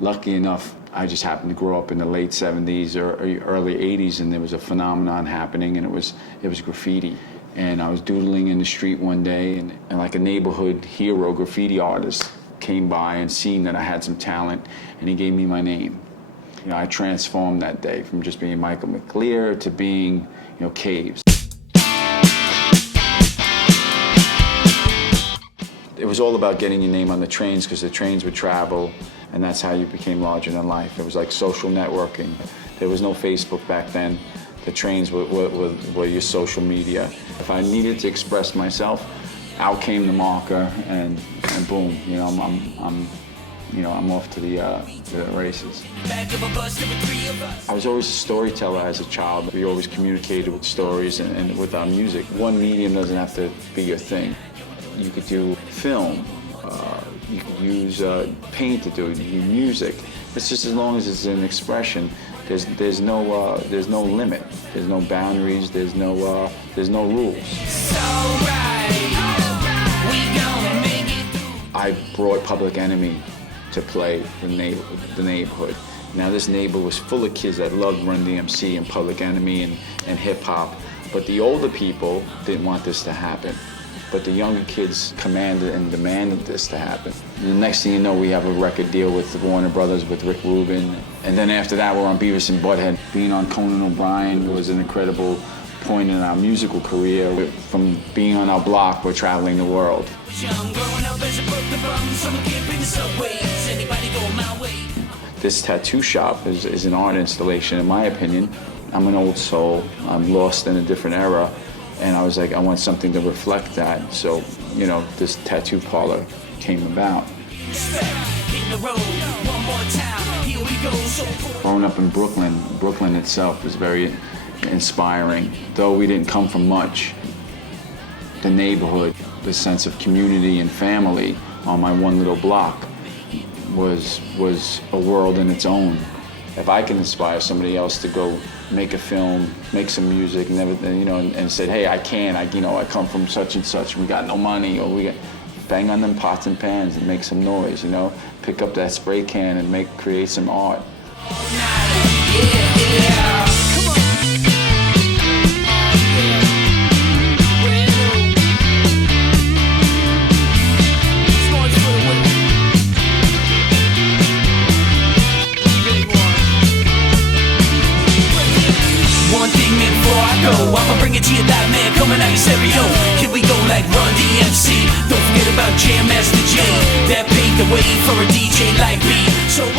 lucky enough, I just happened to grow up in the late 70s or early 80s, and there was a phenomenon happening, and it was graffiti. And I was doodling in the street one day, and like a neighborhood hero graffiti artist came by and seen that I had some talent, and he gave me my name. You know, I transformed that day from just being Michael McLear to being, you know, Kaves. It was all about getting your name on the trains, because the trains would travel, and that's how you became larger than life. It was like social networking. There was no Facebook back then. The trains were your social media. If I needed to express myself, out came the marker, and boom, you know, I'm off to the races. I was always a storyteller as a child. We always communicated with stories and with our music. One medium doesn't have to be your thing. You could do film, you could use paint to do it, you could use music. It's just as long as it's an expression. There's no limit. There's no boundaries. There's no rules. I brought Public Enemy to play the neighborhood. Now this neighborhood was full of kids that loved Run DMC and Public Enemy and hip hop, but the older people didn't want this to happen. But the younger kids commanded and demanded this to happen. And the next thing you know, we have a record deal with Warner Brothers, with Rick Rubin. And then after that, we're on Beavis and Butthead. Being on Conan O'Brien was an incredible point in our musical career. From being on our block, we're traveling the world. This tattoo shop is an art installation, in my opinion. I'm an old soul. I'm lost in a different era. And I was like, I want something to reflect that. So, you know, this tattoo parlor came about. Growing up in Brooklyn itself was very inspiring. Though we didn't come from much, the neighborhood, the sense of community and family on my one little block was a world in its own. If I can inspire somebody else to go make a film, make some music, and everything, you know, and said, hey, I come from such and such, we got no money, or we got, bang on them pots and pans and make some noise, you know, pick up that spray can and create some art. I'ma bring it to you, that man coming out your stereo. Here we go like Run DMC. Don't forget about Jam Master J. That paved the way for a DJ like me. So